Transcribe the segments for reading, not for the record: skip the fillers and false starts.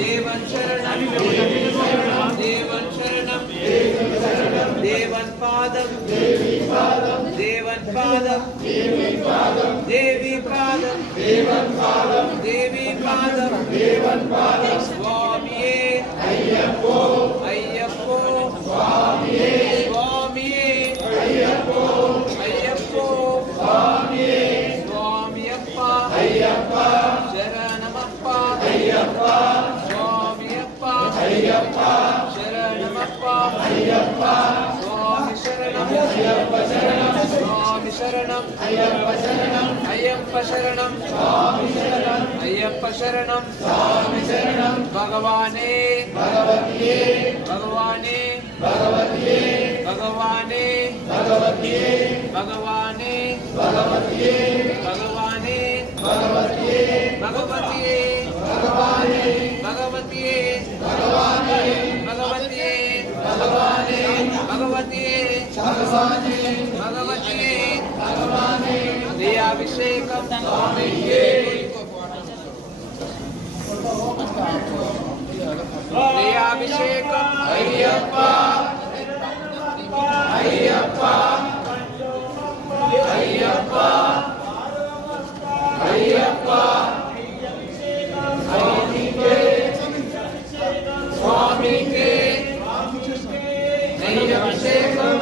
देवन शरणम देवन शरणम देवन पादम देवी पादम देवी पादम देवी पादम स्वामिये अय्यप्पो अय्यप्पो स्वामिये स्वामिये अय्यप्पो अय्यप्पो स्वामिये स्वामियप्पा अय्यप्पा शरणमप्पा अय्यप्पा स्वामियप्पा अय्यप्पा शरणमप्पा अय्यप्पा स्वामी शरणम अय्यप्पा शरणम स्वामी शरणम अय्यप्पा शरणम अय्यप्पा शरणम स्वामी शरणम अय्यप्पा शरणम स्वामी शरणम भगवाने भगवतिये भगवाने भगवतिये भगवाने भगवतिये भगवाने भगवतिये भगवाने भगवतिये भगवतिये भगवाने भगवतिये भगवाने भगवतिये भगवाने भगवतिये भगवाने भगवतिये भगवाने दयाभिषेकं स्वामिये दयाभिषेकं अय्यप्पा अय्यप्पा अय्यप्पा अय्यप्पा स्वामी के नैयाभिषेकं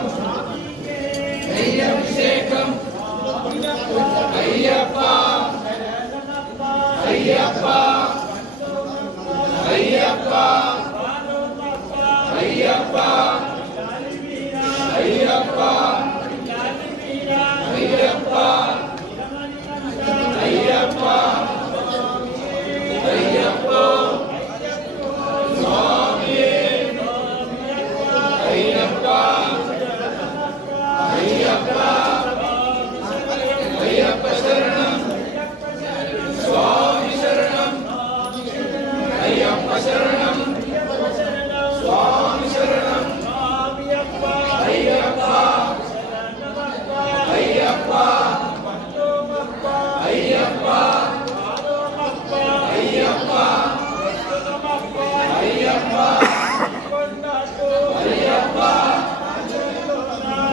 नैयाभिषेकं अय्यप्पा अय्यप्पा अय्यप्पा अय्यप्पा अय्यप्पा अय्यप्पा अय्यप्पा अय्यप्पा स्वामी अय्यप्पा अय्यप्पा अय्यप्पा शरणम स्वामी शरणम अय्यप्पा शरणम स्वामी शरणम अय्यप्पा अय्यप्पा अय्यप्पा अय्यप्पा अय्यप्पा अय्यप्पा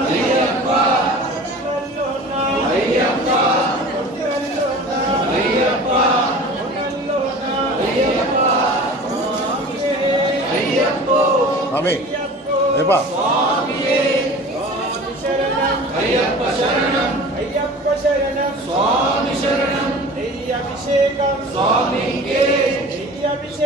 अय्यप्पा अय्यप्पा अय्यप्पा अय्यप्पो आमीन एपा अय्यप्पा शरणम अय्यप्पा शरणम स्वामी शरणम नैयाभिषेकं स्वामी के नैयाभिषेकं